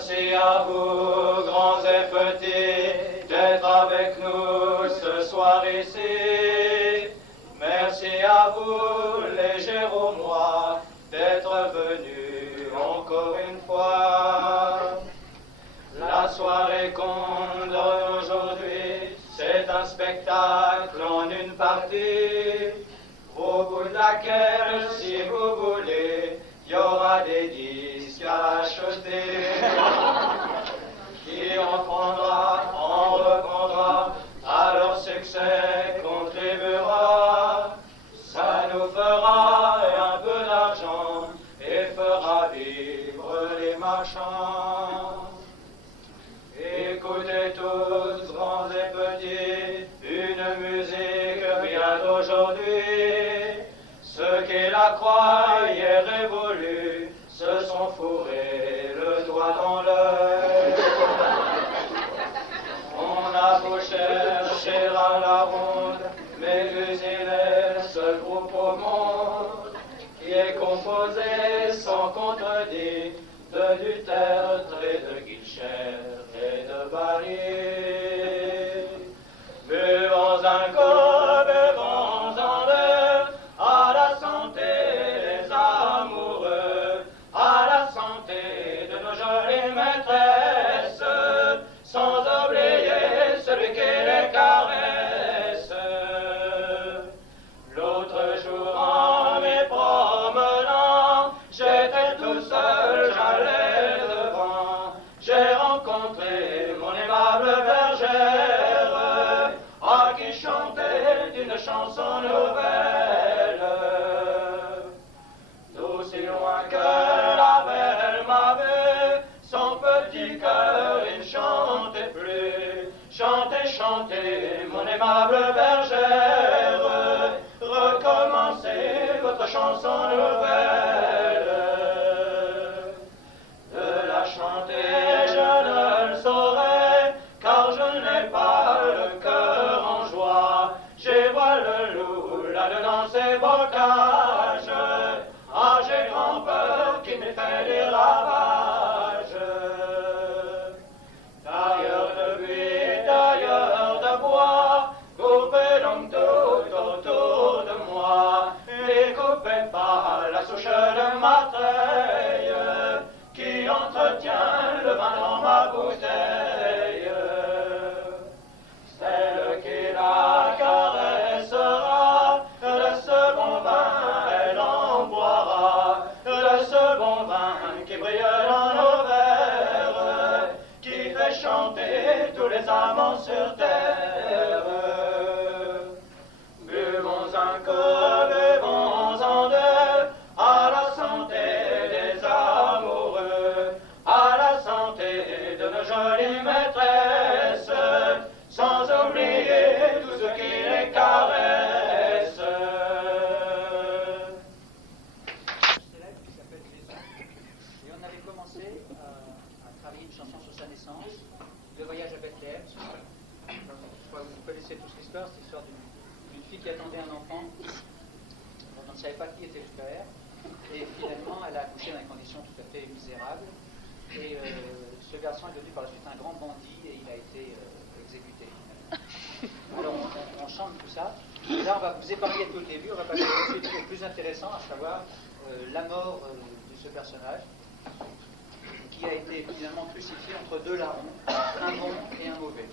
Merci à vous, grands et petits, d'être avec nous ce soir ici. Merci à vous, les Jéromois, d'être venus encore une fois. La soirée qu'on donne aujourd'hui, c'est un spectacle en une partie, au bout de laquelle, si vous voulez, il y aura des disques à acheter. Qui en prendra, en reprendra, à leur succès contribuera. Ça nous fera un peu d'argent et fera vivre les marchands. Écoutez tous, grands et petits, une musique bien d'aujourd'hui. Ceux qui la croyaient révolue se sont fourrés le doigt dans l'œil. On a beau chercher à la ronde, mais l'usine est ce groupe au monde qui est composé sans contredit de Luther et de Gilcher et de Barry. Buvons un coup, buvons en deux, à la santé des amoureux, à la santé de nos jolies maîtresses, sans oublier celui qui les caresse. L'autre jour en m'y promenant, j'étais tout seul, j'allais devant, j'ai rencontré mon aimable bergère, à qui chantait une chanson nouvelle. D'aussi loin que la belle m'avait, son petit cœur il ne chantait plus. Chantez, chantez, mon aimable bergère, recommencez votre chanson nouvelle. De la chanter je ne le saurais, car je n'ai pas le cœur en joie. J'ai vois le loup là-dedans ses bocages, ah j'ai grand peur qu'il m'ait fait des ravages. Tailleur de buis, tailleur de bois, coupez donc tout autour de moi, et coupez pas la souche de ma treille, qui entretient le vin dans ma bouteille. Celle qui la caressera, de ce bon vin elle en boira, de ce bon vin qui brille dans nos verres, qui fait chanter tous les amants sur terre. Buvons un coup, buvons en deux, à la santé des amoureux, à la santé de nos jolies maîtresses, sans oublier tous ceux qui les caressent. Célèbre qui s'appelle Les Ans. Et on avait commencé à travailler une chanson sur sa naissance, Le voyage à Bethléem. Je crois que vous connaissez tous l'histoire, c'est l'histoire d'une fille qui attendait un enfant dont on ne savait pas qui était le père. Et finalement, elle a accouché dans des conditions tout à fait misérables. Et ce garçon est devenu par la suite un grand bandit et il a été exécuté. Alors on chante tout ça. Et là, on va vous épargner tout le début, on va passer au plus intéressant, à savoir la mort de ce personnage qui a été finalement crucifié entre deux larrons, un bon et un mauvais.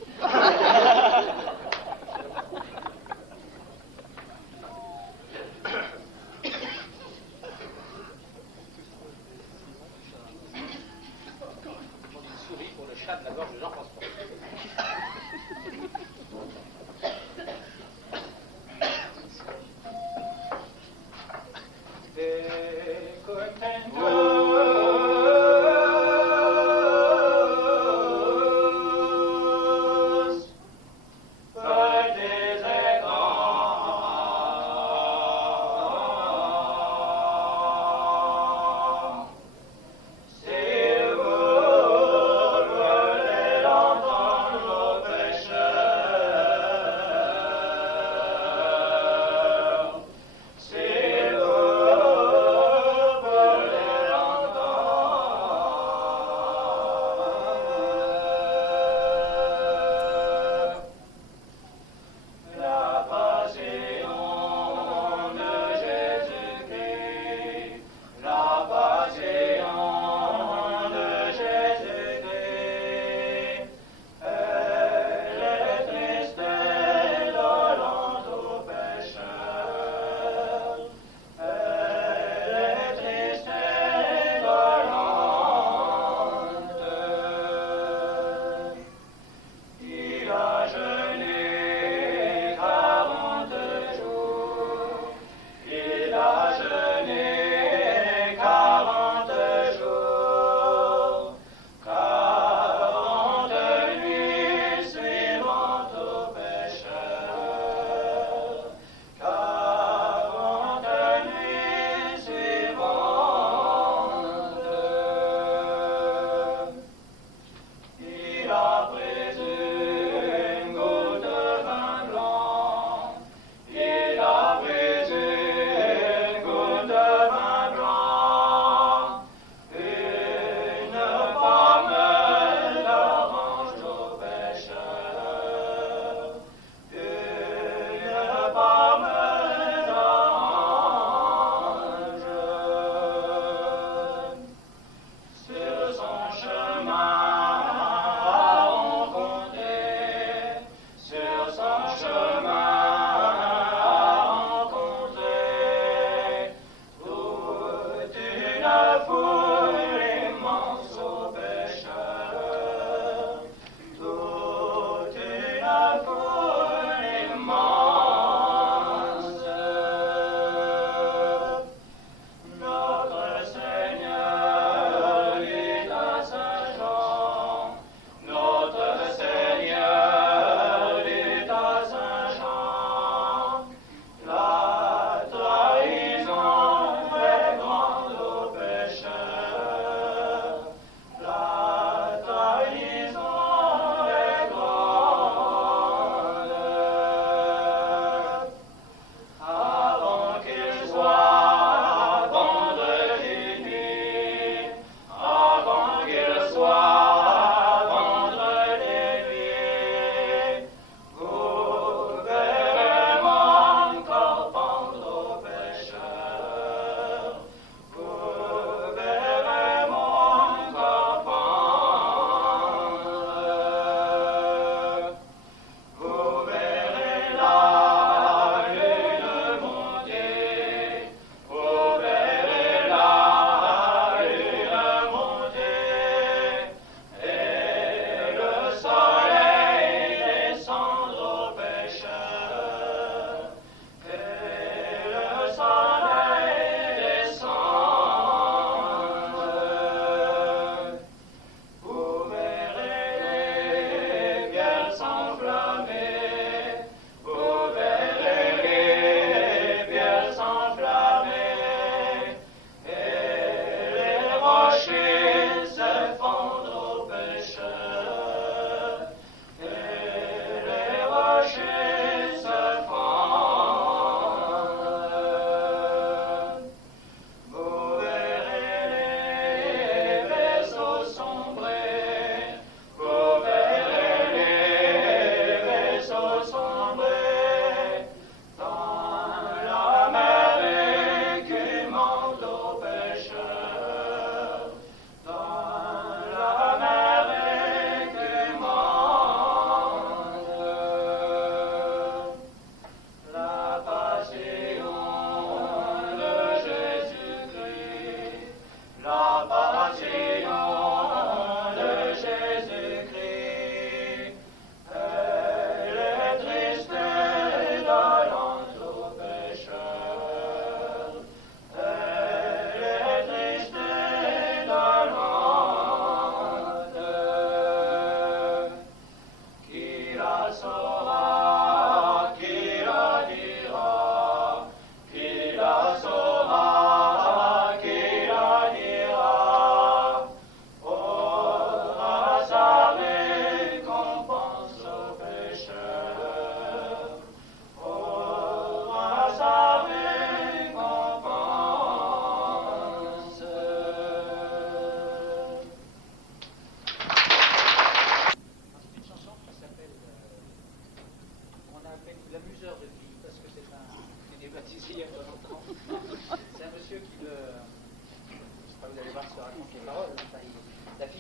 Une souris pour le chat de la gorge de Jean-François. Si vous voulez l'entendre,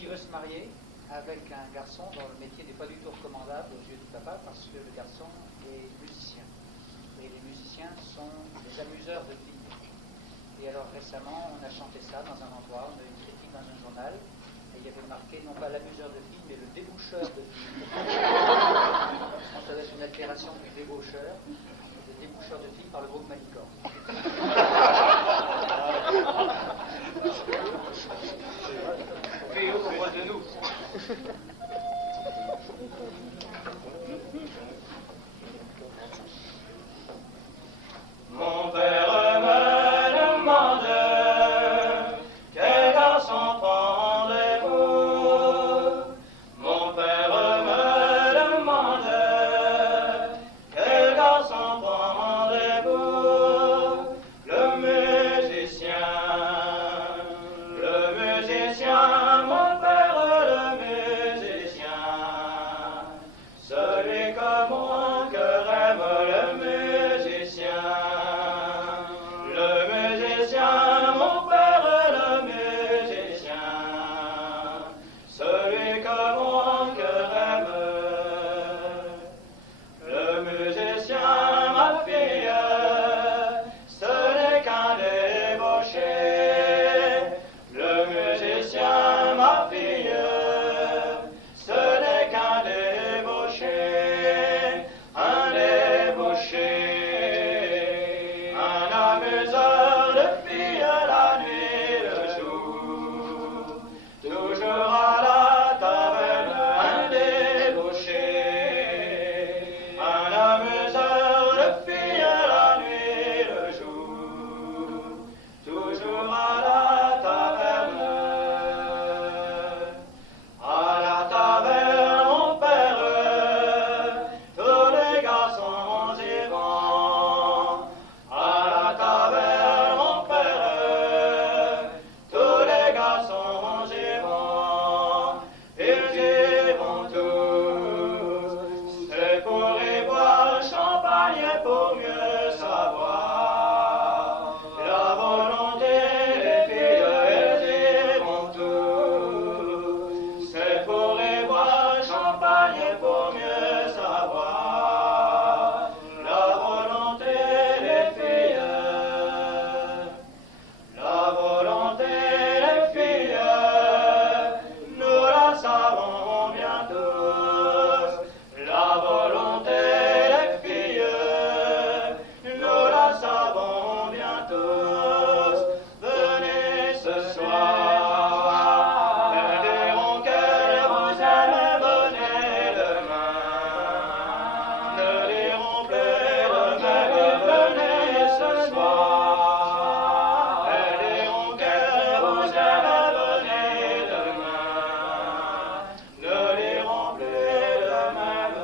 qui veut se marier avec un garçon dont le métier n'est pas du tout recommandable aux yeux du papa parce que le garçon est musicien. Et les musiciens sont des amuseurs de filles. Et alors récemment, on a chanté ça dans un endroit, on a eu une critique dans un journal, et il y avait marqué non pas l'amuseur de filles, mais le déboucheur de filles. On savait une altération du débaucheur, le déboucheur de filles par le groupe Malicorne. Fais au roi de nous. Mon père me demande quel garçon prendrez-vous. Mon père me demande quel garçon prendrez-vous. Le musicien, mon père le musicien, celui que mon cœur aime, le musicien. Le musicien, mon père le musicien, celui que mon cœur aime. Le musicien, ma fille, ce n'est qu'un débauché. Le musicien, ma fille, ce n'est qu'un débauché, un débauché, un amuseur de filles la nuit, le jour, toujours à la taverne, un débauché, un amuseur de filles la nuit, le jour, toujours à la taverne. À la taverne, mon père, tous les garçons y vont. À la taverne, mon père, tous les garçons y vont. Ils y vont tous, c'est pour y boire champagne et pour mieux savoir la volonté des filles. Ils y vont tous, c'est pour y boire champagne et pour mieux savoir la volonté des filles. La volonté des filles, nous la savons bien tous. La volonté des filles, nous la savons bien tous. Venez ce soir, elles diront qu'elles vous aiment, venez demain. Ne diront plus le même, venez ce soir. Elles diront qu'elles vous aiment, venez demain. Ne diront plus le même.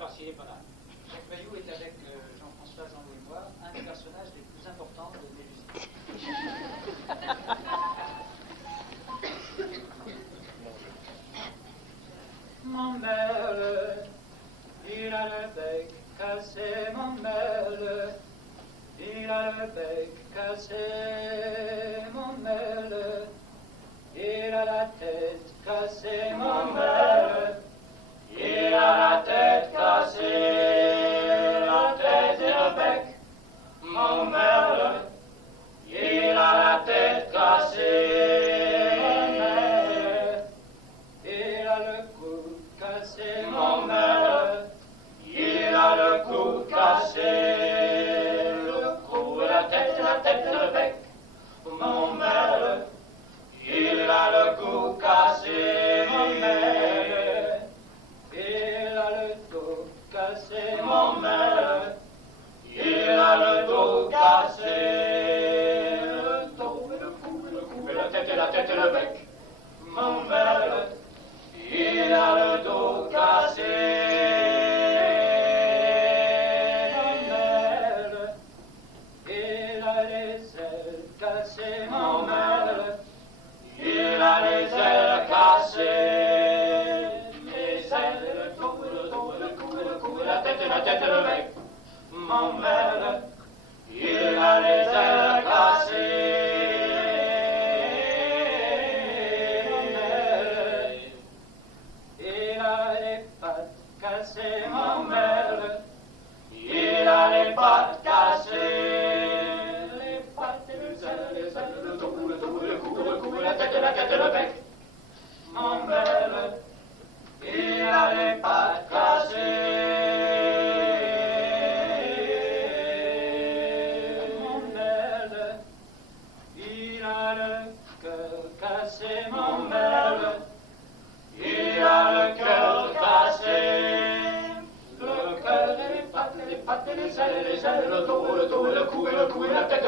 Parce qu'il est pas là. Jacques Bayou est avec Jean-François, Jean-Louis et moi, un des personnages les plus importants de mes musiques. Mon merle, il a le bec cassé, mon merle, il a le bec cassé, mon merle, il a la tête cassée, mon merle. Il a la tête cassée, la tête et le bec, mon merle. Il a la tête cassée, mon merle. Il a le cou cassé, mon merle. Il a le cou cassé, le cou, la tête et le bec, mon merle. Il a le cou cassé, mon merle. Il a le dos cassé, mon merle. Il a le dos cassé, le dos et le cou et la tête et le bec, mon merle. Il a le dos cassé, mon merle. Il a les mon merle, il a les ailes cassées. Mon merle, il a les pattes cassées, mon merle, il a les pattes cassées. Les pattes et les ailes, le dos, le cou, la tête, le bec. Mon merle, il a les pattes cassées. Mon merle, il a le cœur cassé. Mon merle, il a le cœur cassé. Le cœur et les pattes et les ailes, le dos, le cou, la tête,